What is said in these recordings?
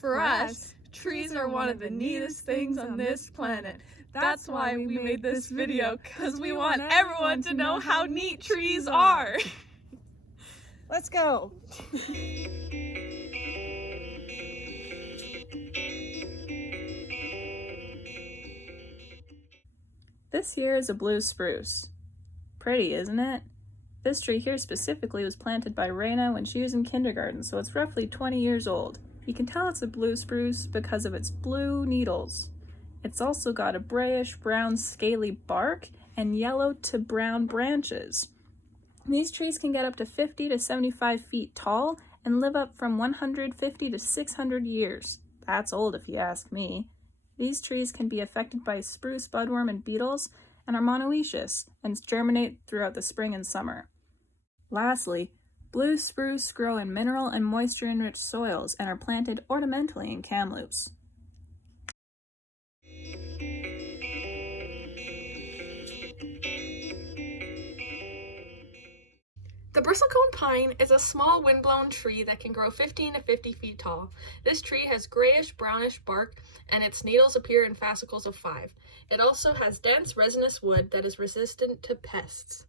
For us, trees are one of the neatest things on this planet. That's why we made this video, because we want everyone to know how neat trees are. Let's go. This here is a blue spruce. Pretty, isn't it? This tree here specifically was planted by Raina when she was in kindergarten, so it's roughly 20 years old. You can tell it's a blue spruce because of its blue needles. It's also got a grayish-brown scaly bark and yellow to brown branches. These trees can get up to 50 to 75 feet tall and live up from 150 to 600 years. That's old if you ask me. These trees can be affected by spruce budworm and beetles and are monoecious and germinate throughout the spring and summer. Lastly, blue spruce grow in mineral and moisture-enriched soils and are planted ornamentally in kamloops. The bristlecone pine is a small windblown tree that can grow 15 to 50 feet tall. This tree has grayish-brownish bark and its needles appear in fascicles of 5. It also has dense resinous wood that is resistant to pests.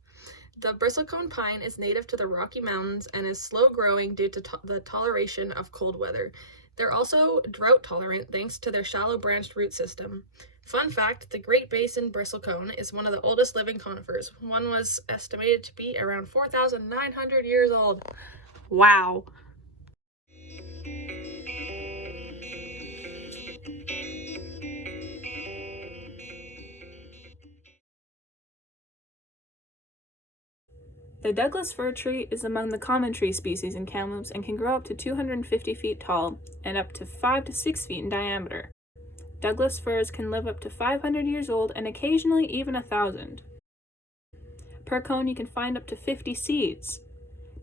The bristlecone pine is native to the Rocky Mountains and is slow growing due to the toleration of cold weather. They're also drought tolerant thanks to their shallow branched root system. Fun fact, the Great Basin bristlecone is one of the oldest living conifers. One was estimated to be around 4,900 years old. Wow. The Douglas fir tree is among the common tree species in kamloops and can grow up to 250 feet tall and up to 5 to 6 feet in diameter. Douglas firs can live up to 500 years old and occasionally even 1,000. Per cone, you can find up to 50 seeds.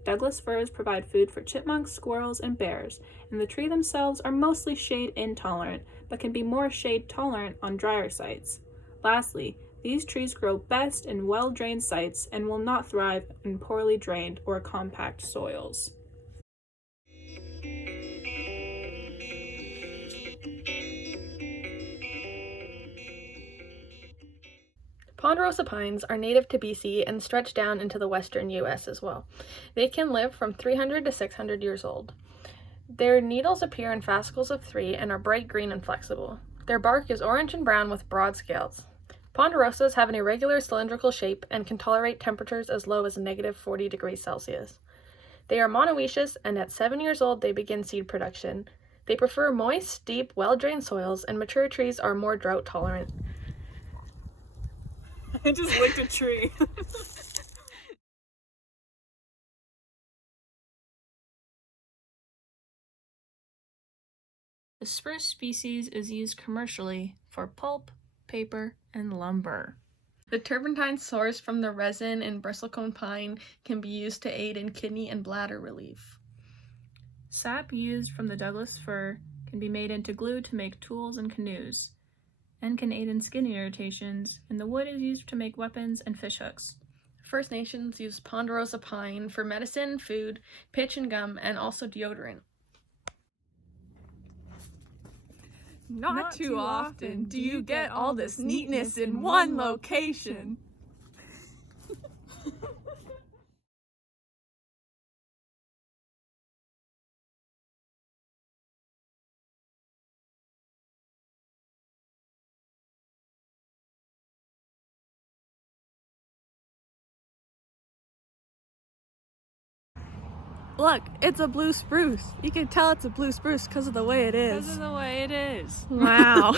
Douglas firs provide food for chipmunks, squirrels, and bears, and the tree themselves are mostly shade intolerant, but can be more shade tolerant on drier sites. Lastly, these trees grow best in well-drained sites and will not thrive in poorly drained or compact soils. Ponderosa pines are native to BC and stretch down into the western US as well. They can live from 300 to 600 years old. Their needles appear in fascicles of 3 and are bright green and flexible. Their bark is orange and brown with broad scales. Ponderosas have an irregular cylindrical shape and can tolerate temperatures as low as negative 40 degrees Celsius. They are monoecious, and at 7 years old they begin seed production. They prefer moist, deep, well-drained soils, and mature trees are more drought tolerant. I just licked a tree. The spruce species is used commercially for pulp, paper, and lumber. The turpentine sourced from the resin in bristlecone pine can be used to aid in kidney and bladder relief. Sap used from the Douglas fir can be made into glue to make tools and canoes, and can aid in skin irritations, and the wood is used to make weapons and fish hooks. First Nations use ponderosa pine for medicine, food, pitch and gum, and also deodorant. Not too often do you get all this neatness in one location. Look, it's a blue spruce. You can tell it's a blue spruce because of the way it is. Because of the way it is. Wow.